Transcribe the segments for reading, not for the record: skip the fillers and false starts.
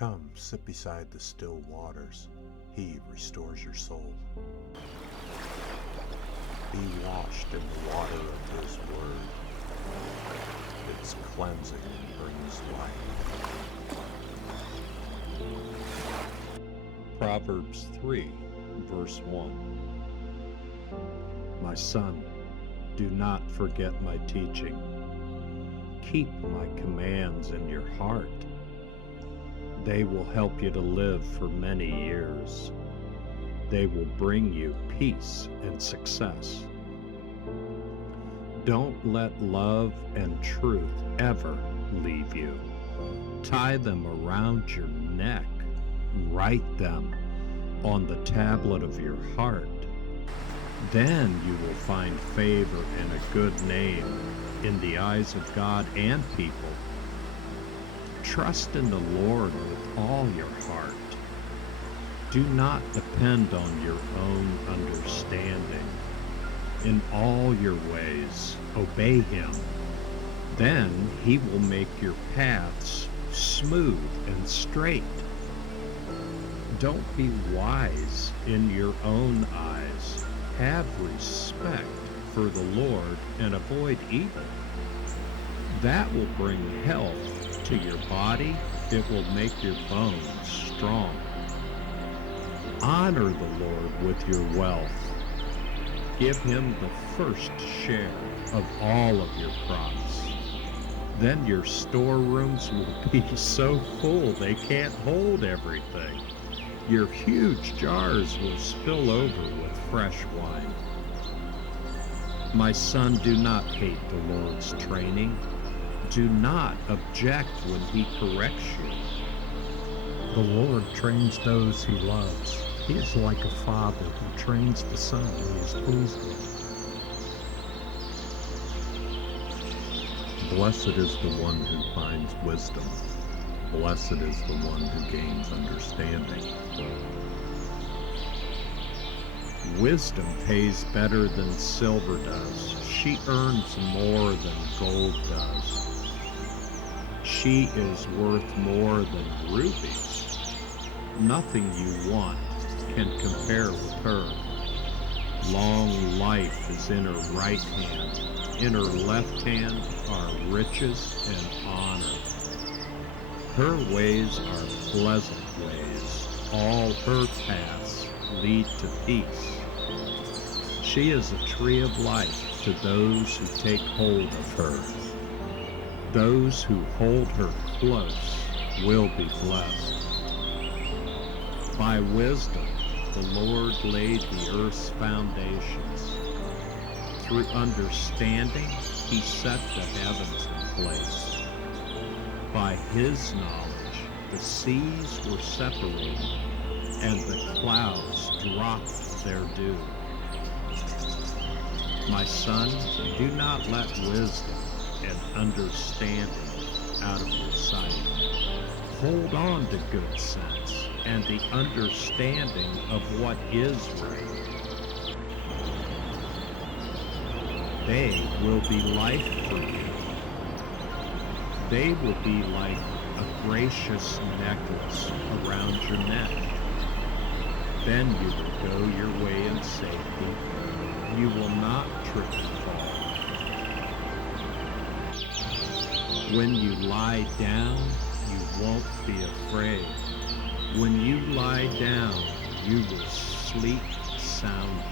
Come, sit beside the still waters. He restores your soul. Be washed in the water of His Word. Its cleansing brings life. Proverbs 3, verse 1. My son, do not forget my teaching. Keep my commands in your heart. They will help you to live for many years. They will bring you peace and success. Don't let love and truth ever leave you. Tie them around your neck. Write them on the tablet of your heart. Then you will find favor and a good name in the eyes of God and people. Trust in the Lord with all your heart. Do not depend on your own understanding. In all your ways, obey Him. Then He will make your paths smooth and straight. Don't be wise in your own eyes. Have respect for the Lord and avoid evil. That will bring health to your body. It will make your bones strong. Honor the Lord with your wealth. Give Him the first share of all of your crops. Then your storerooms will be so full they can't hold everything. Your huge jars will spill over with fresh wine. My son, do not hate the Lord's training. Do not object when He corrects you. The Lord trains those He loves. He is like a father who trains the son He is pleased with. Blessed is the one who finds wisdom. Blessed is the one who gains understanding. Wisdom pays better than silver does. She earns more than gold does. She is worth more than rubies. Nothing you want can compare with her. Long life is in her right hand. In her left hand are riches and honor. Her ways are pleasant ways. All her paths lead to peace. She is a tree of life to those who take hold of her. Those who hold her close will be blessed. By wisdom, the Lord laid the earth's foundations. Through understanding, He set the heavens in place. By His knowledge, the seas were separated, and the clouds dropped their dew. My son, do not let wisdom and understanding out of your sight. Hold on to good sense and the understanding of what is right. They will be life for you. They will be like a gracious necklace around your neck. Then you will go your way in safety. You will not trip and fall. When you lie down, you won't be afraid. When you lie down, you will sleep soundly.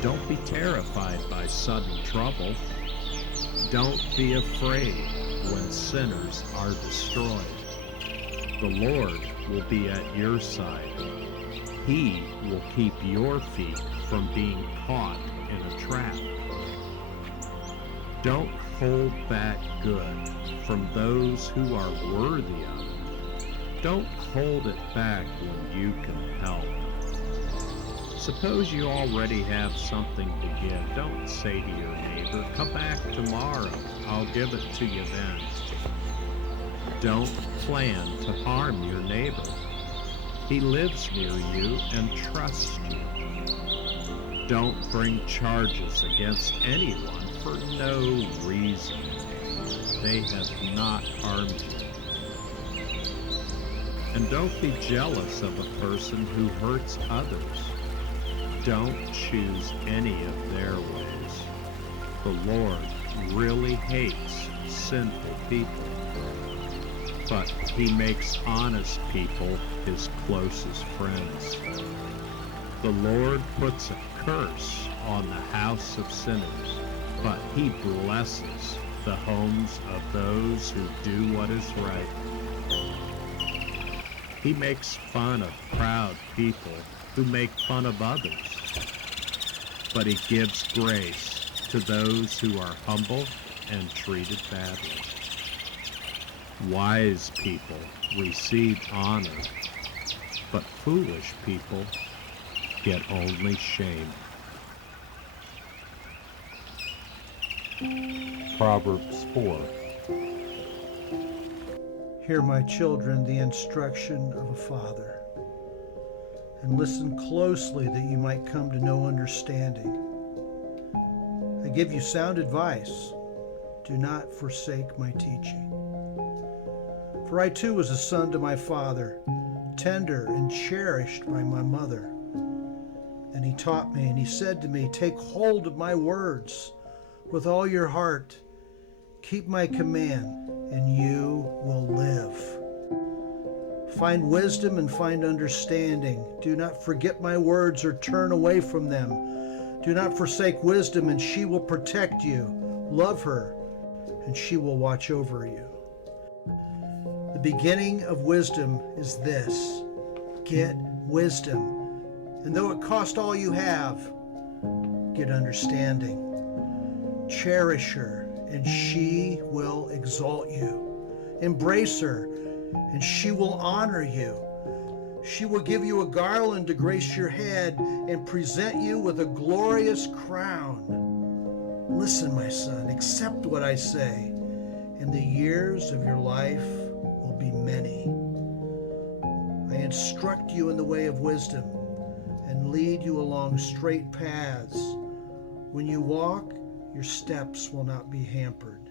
Don't be terrified by sudden trouble. Don't be afraid when sinners are destroyed. The Lord will be at your side. He will keep your feet from being caught in a trap. Don't hold back good from those who are worthy of it. Don't hold it back when you can help. Suppose you already have something to give. Don't say to your neighbor, "Come back tomorrow, I'll give it to you then." Don't plan to harm your neighbor. He lives near you and trusts you. Don't bring charges against anyone for no reason. They have not harmed you. And don't be jealous of a person who hurts others. Don't choose any of their ways. The Lord really hates sinful people, but he makes honest people his closest friends. The Lord puts a curse on the house of sinners, but he blesses the homes of those who do what is right. He makes fun of proud people who make fun of others, but he gives grace to those who are humble and treated badly. Wise people receive honor, but foolish people get only shame. Proverbs 4. Hear, my children, the instruction of a father, and listen closely that you might come to know understanding. I give you sound advice. Do not forsake my teaching. For I too was a son to my father, tender and cherished by my mother. And he taught me, and he said to me, take hold of my words with all your heart. Keep my command, and you will live. Find wisdom and find understanding. Do not forget my words or turn away from them. Do not forsake wisdom, and she will protect you. Love her, and she will watch over you. The beginning of wisdom is this: get wisdom, and though it cost all you have, get understanding. Cherish her, and she will exalt you. Embrace her, and she will honor you. She will give you a garland to grace your head and present you with a glorious crown. Listen, my son, accept what I say, and the years of your life will be many. I instruct you in the way of wisdom and lead you along straight paths. When you walk, your steps will not be hampered,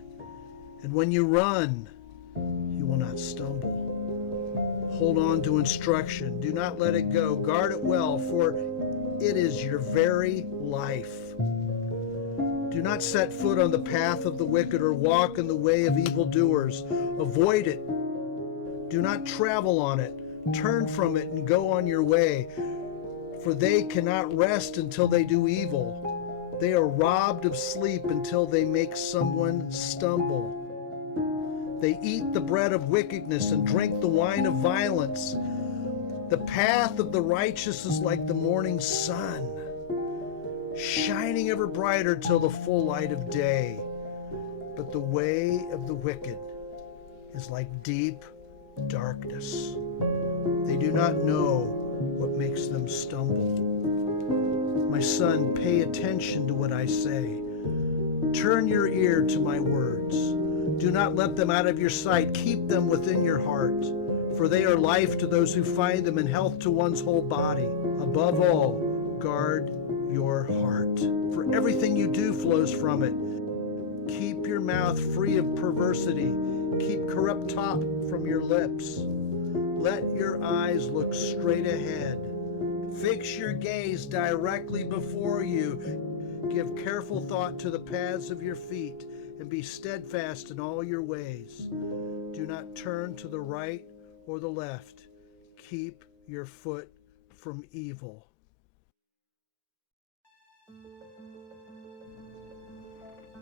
and when you run, you will not stumble. Hold on to instruction. Do not let it go. Guard it well, for it is your very life. Do not set foot on the path of the wicked or walk in the way of evildoers. Avoid it. Do not travel on it. Turn from it and go on your way, for they cannot rest until they do evil. They are robbed of sleep until they make someone stumble. They eat the bread of wickedness and drink the wine of violence. The path of the righteous is like the morning sun, shining ever brighter till the full light of day. But the way of the wicked is like deep darkness. They do not know what makes them stumble. My son, pay attention to what I say. Turn your ear to my words. Do not let them out of your sight. Keep them within your heart, for they are life to those who find them and health to one's whole body. Above all, guard your heart, for everything you do flows from it. Keep your mouth free of perversity. Keep corrupt talk from your lips. Let your eyes look straight ahead. Fix your gaze directly before you. Give careful thought to the paths of your feet, and be steadfast in all your ways. Do not turn to the right or the left. Keep your foot from evil.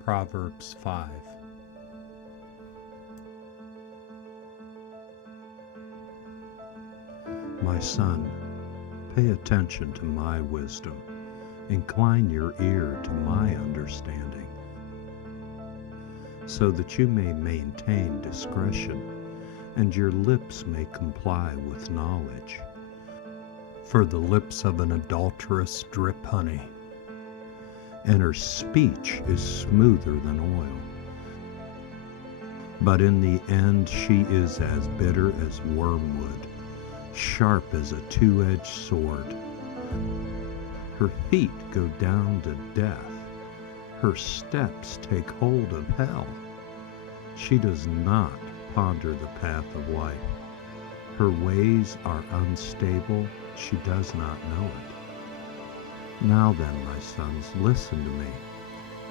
Proverbs 5. My son, pay attention to my wisdom. Incline your ear to my understanding, so that you may maintain discretion, and your lips may comply with knowledge. For the lips of an adulteress drip honey, and her speech is smoother than oil. But in the end she is as bitter as wormwood, sharp as a two-edged sword. Her feet go down to death. Her steps take hold of hell. She does not ponder the path of life. her ways are unstable, she does not know it. Now then, my sons, listen to me,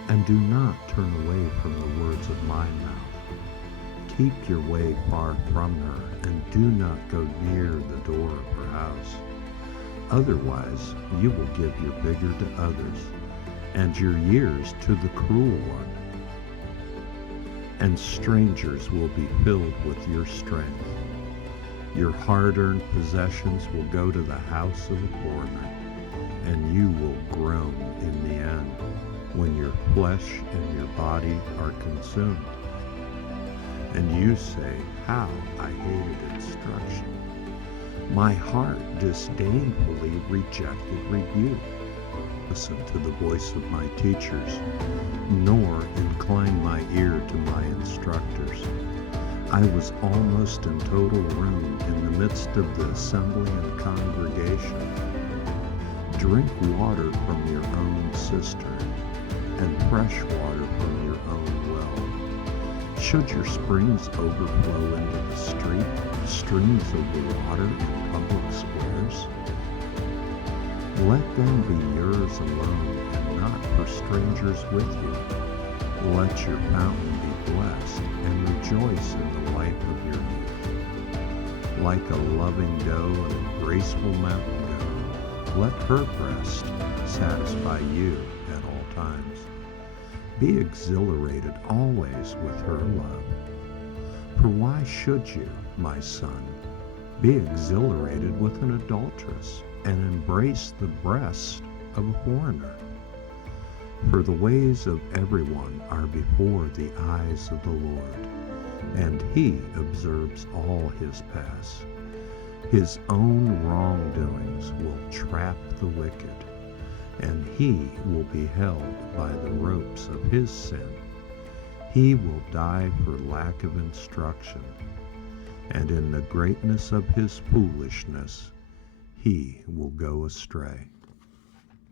and do not turn away from the words of my mouth. Keep your way far from her, and do not go near the door of her house. Otherwise, you will give your vigor to others, and your years to the cruel one. And strangers will be filled with your strength. Your hard-earned possessions will go to the house of a foreigner, and you will groan in the end, when your flesh and your body are consumed. And you say, how I hated instruction. My heart disdainfully rejected rebuke. Listen to the voice of my teachers, nor incline my ear to my instructors. I was almost in total ruin in the midst of the assembly and congregation. Drink water from your own cistern, and fresh water from your own well. Should your springs overflow into the street, streams of water in public squares? Let them be yours alone, and not for strangers with you. Let your fountain be blessed, and rejoice in the life of your youth. Like a loving doe and a graceful mountain goat, let her breast satisfy you at all times. Be exhilarated always with her love. For why should you, my son, be exhilarated with an adulteress, and embrace the breast of a foreigner? For the ways of everyone are before the eyes of the Lord, and he observes all his paths. His own wrongdoings will trap the wicked, and he will be held by the ropes of his sin. He will die for lack of instruction, and in the greatness of his foolishness he will go astray.